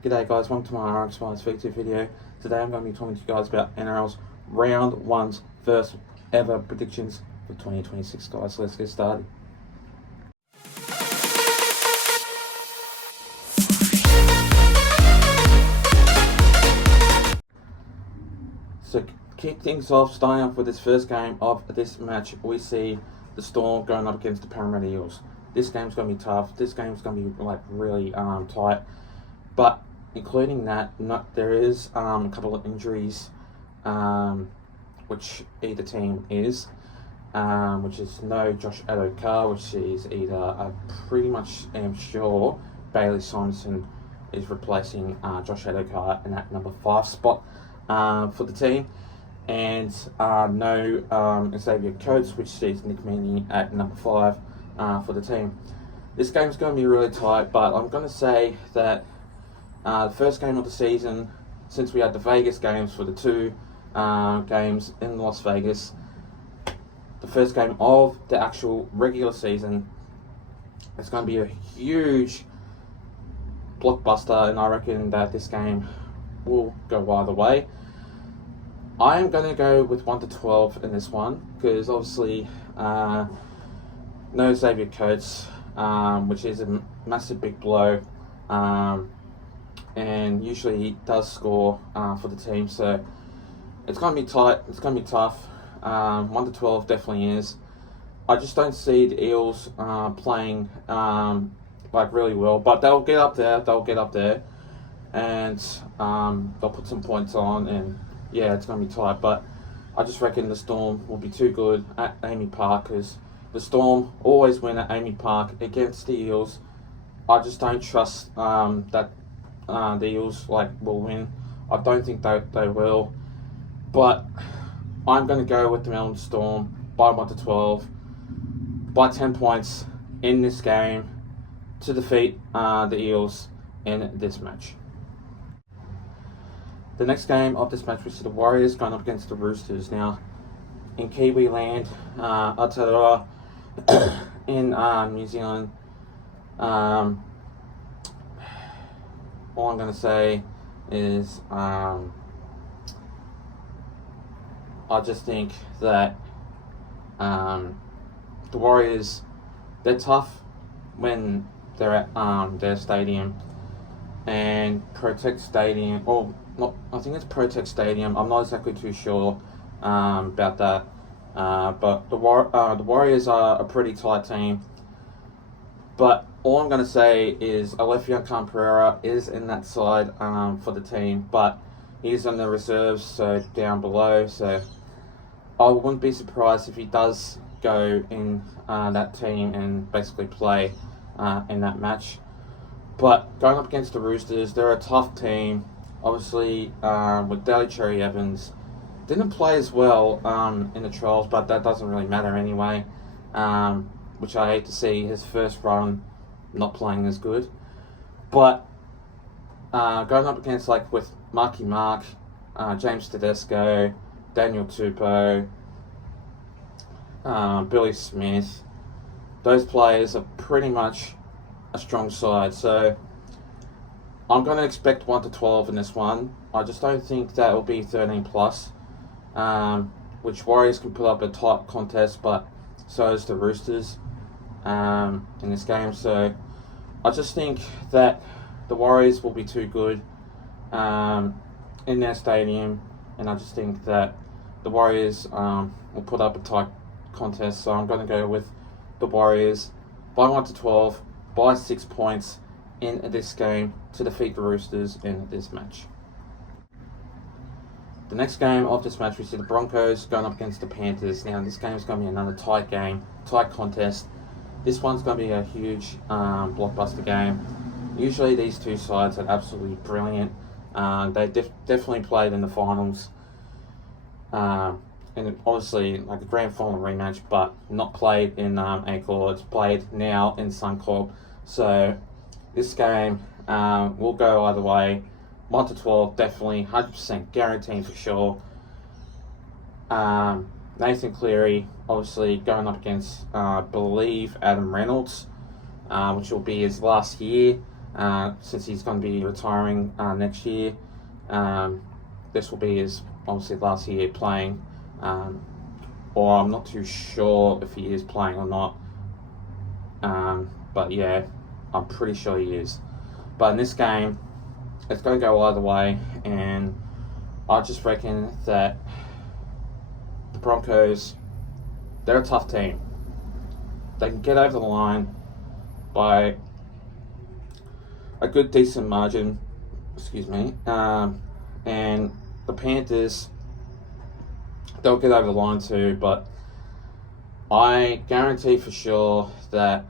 G'day guys, welcome to my Nrl Round video. Today I'm going to be talking to you guys about NRL's Round 1's first ever predictions for 2026 guys, so let's get started. So kick things off, starting off with this first game of this match, we see the Storm going up against the Parramatta Eels. This game's going to be tough, this game's going to be really tight, but including that, there is a couple of injuries, which either team is, which is no Josh Adokar, which is either, I pretty much am sure Bailey Simonson is replacing Josh Adokar in that number 5 spot for the team, and no Xavier Coates, which sees Nick Meaney at number 5 for the team. This game's going to be really tight, but I'm going to say that the first game of the season, since we had the Vegas games for the two games in Las Vegas, the first game of the actual regular season, it's going to be a huge blockbuster, and I reckon that this game will go either way. I am going to go with 1 to 12 in this one, because obviously no Xavier Coates, which is a massive big blow, and usually he does score for the team, so it's going to be tight, it's going to be tough. 1 to 12 definitely is. I just don't see the Eels playing really well, but they'll get up there, and they'll put some points on, and yeah, it's going to be tight, but I just reckon the Storm will be too good at Amy Park, because the Storm always win at Amy Park against the Eels. I just don't trust that the Eels will win. I don't think they will, but I'm going to go with the Melbourne Storm by 1 to 12, by 10 points in this game to defeat the Eels in this match. The next game of this match, we see the Warriors going up against the Roosters. Now, in Kiwi land, Aotearoa, in New Zealand, all I'm going to say is I just think that the Warriors, they're tough when they're at their stadium, and Protect Stadium, or not, I think it's Protect Stadium, I'm not exactly too sure about that, but the Warriors are a pretty tight team. But all I'm going to say is Alefia Khan-Pereira is in that side for the team, but he's in the reserves, so down below. So I wouldn't be surprised if he does go in that team and basically play in that match. But going up against the Roosters, they're a tough team. Obviously, with Daly Cherry Evans, didn't play as well in the trials, but that doesn't really matter anyway. Which I hate to see his first run not playing as good. But going up against with Marky Mark, James Tedesco, Daniel Tupou, Billy Smith, those players are pretty much a strong side. So I'm going to expect 1 to 12 in this one. I just don't think that will be 13 plus, which Warriors can put up a tight contest, but so is the Roosters in this game. So I just think that the Warriors will be too good in their stadium, and I just think that the Warriors will put up a tight contest. So I'm going to go with the Warriors by 1 to 12, by 6 points in this game to defeat the Roosters in this match. The next game of this match, we see the Broncos going up against the Panthers. Now, this game is going to be another tight game, tight contest. This one's going to be a huge blockbuster game. Usually these two sides are absolutely brilliant. They definitely played in the finals. And obviously a grand final rematch, but not played in Angkor. It's played now in Suncorp. So this game will go either way. 1 to 12, definitely, 100% guaranteed for sure. Nathan Cleary, obviously, going up against, I believe, Adam Reynolds, which will be his last year since he's going to be retiring next year. This will be his obviously last year playing, or I'm not too sure if he is playing or not. But yeah, I'm pretty sure he is. But in this game, it's going to go either way, and I just reckon that the Broncos, they're a tough team. They can get over the line by a good, decent margin. And the Panthers, they'll get over the line too, but I guarantee for sure that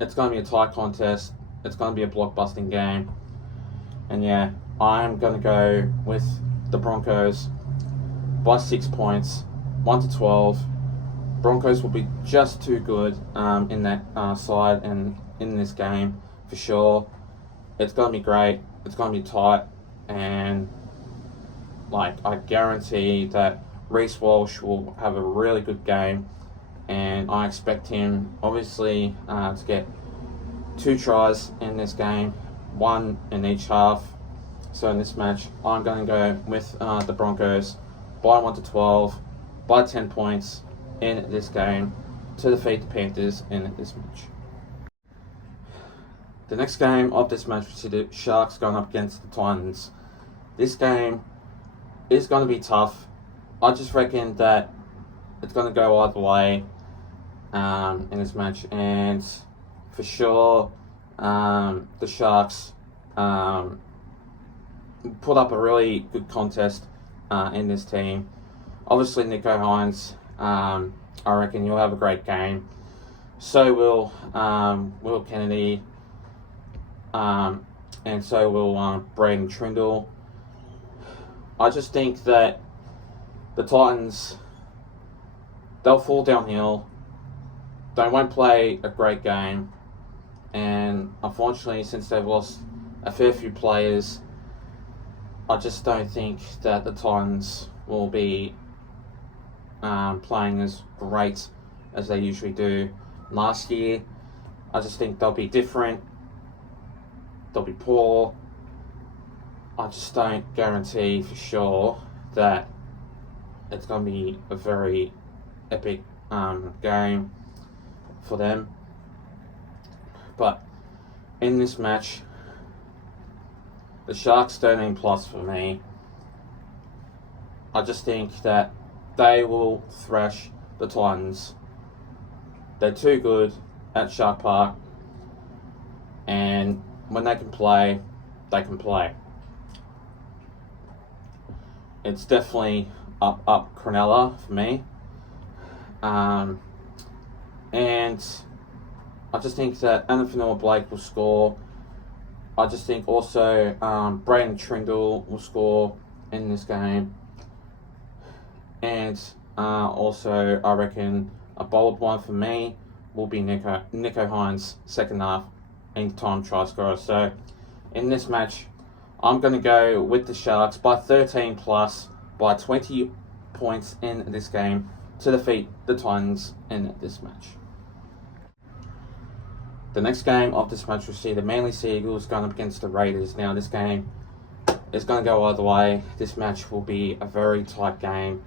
it's going to be a tight contest. It's going to be a blockbusting game. And yeah, I'm going to go with the Broncos by 6 points, 1-12. Broncos will be just too good in that side and in this game for sure. It's going to be great. It's going to be tight. And I guarantee that Reece Walsh will have a really good game. And I expect him, obviously, to get 2 tries in this game, 1 in each half. So in this match, I'm going to go with the Broncos by 1-12, by 10 points in this game to defeat the Panthers in this match. The next game of this match, we see the Sharks going up against the Titans. This game is going to be tough. I just reckon that it's going to go either way in this match, and for sure the Sharks put up a really good contest in this team. Obviously, Nico Hines, I reckon you'll have a great game. So will Will Kennedy, and so will Braden Trindle. I just think that the Titans, they'll fall downhill. They won't play a great game. And unfortunately, since they've lost a fair few players, I just don't think that the Titans will be playing as great as they usually do last year. I just think they'll be different. They'll be poor. I just don't guarantee for sure that it's going to be a very epic game for them. But in this match, the Sharks 13 plus for me. I just think that they will thrash the Titans. They're too good at Shark Park, and when they can play, they can play. It's definitely up Cronulla for me. And I just think that Anthony Blake will score. I just think also Braden Trindle will score in this game. And also I reckon a bold one for me will be Nico Hines, second half, anytime try scorer. So in this match, I'm going to go with the Sharks by 13 plus, by 20 points in this game to defeat the Titans in this match. The next game of this match, we'll see the Manly Sea Eagles going up against the Raiders. Now, this game is going to go either way. This match will be a very tight game.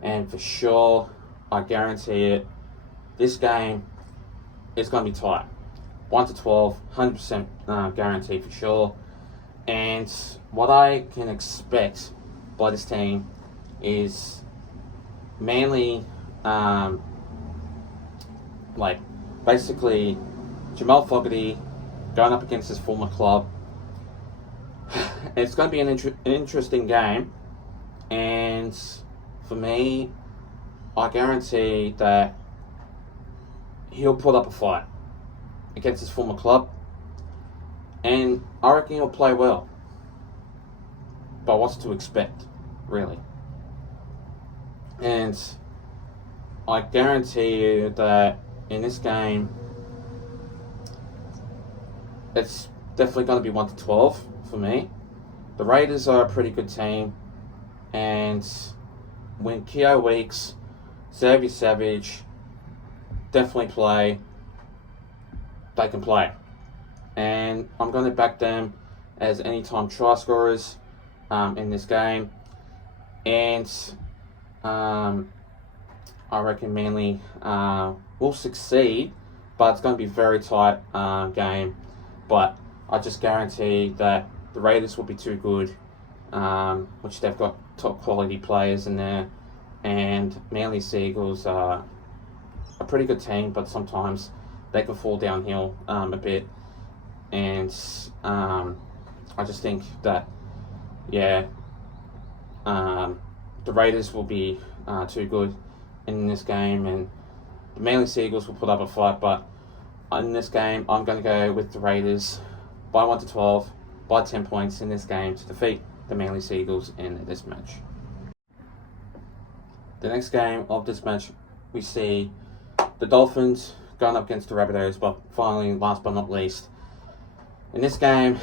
And for sure, I guarantee it, this game is going to be tight. 1-12, 100% guarantee for sure. And what I can expect by this team is mainly, basically Jamal Fogarty going up against his former club. It's going to be an interesting game, and for me, I guarantee that he'll put up a fight against his former club, and I reckon he'll play well. But what's to expect, really? And I guarantee you that in this game, it's definitely going to be 1-12 for me. The Raiders are a pretty good team, and when Keogh Weeks, Xavier Savage definitely play, they can play. and I'm going to back them as anytime try scorers in this game. And I reckon Manly will succeed, but it's going to be a very tight game. But I just guarantee that the Raiders will be too good, which they've got top quality players in there, and Manly Seagulls are a pretty good team, but sometimes they can fall downhill a bit. And I just think that, the Raiders will be too good in this game, and the Manly Seagulls will put up a fight. But in this game, I'm going to go with the Raiders by 1 to 12, by 10 points in this game to defeat the Manly Seagulls in this match. The next game of this match, we see the Dolphins going up against the Rabbitohs, but finally, last but not least, in this game,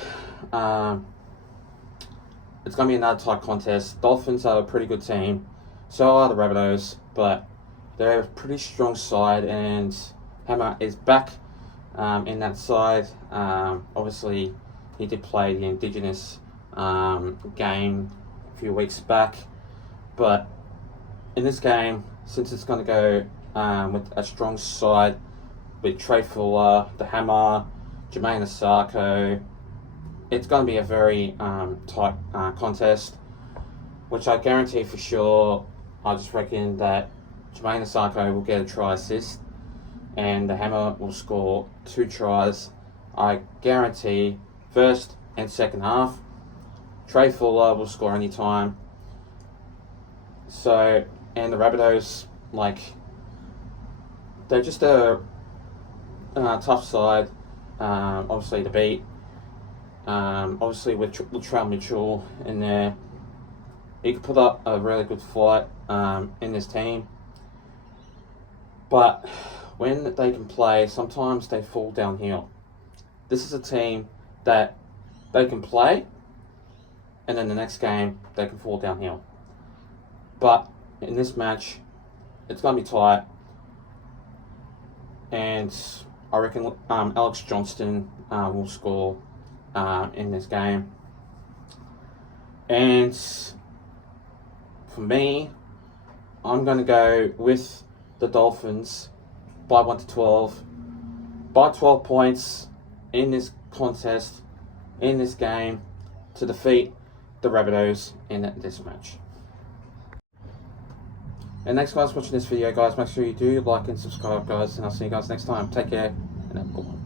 it's going to be another tight contest. Dolphins are a pretty good team, so are the Rabbitohs, but they're a pretty strong side, and Hammer is back in that side. Obviously, he did play the Indigenous game a few weeks back, but in this game, since it's going to go with a strong side with Trey Fuller, the Hammer, Jermaine Asako, it's going to be a very tight contest, which I guarantee for sure. I just reckon that Jermaine Asako will get a try assist, and the Hammer will score 2 tries. I guarantee first and second half. Trey Fuller will score any time. So, and the Rabbitohs, they're just a tough side, obviously to beat. Obviously with Latrell Mitchell in there, he could put up a really good fight in this team. But when they can play, sometimes they fall downhill. This is a team that they can play, and then the next game they can fall downhill. But in this match, it's going to be tight, and I reckon Alex Johnston will score in this game. And for me, I'm going to go with the Dolphins by 1 to 12, by 12 points in this contest, in this game, to defeat the Rabbitohs in this match. And thanks guys for watching this video, guys. Make sure you do like and subscribe, guys, and I'll see you guys next time. Take care and have a good one.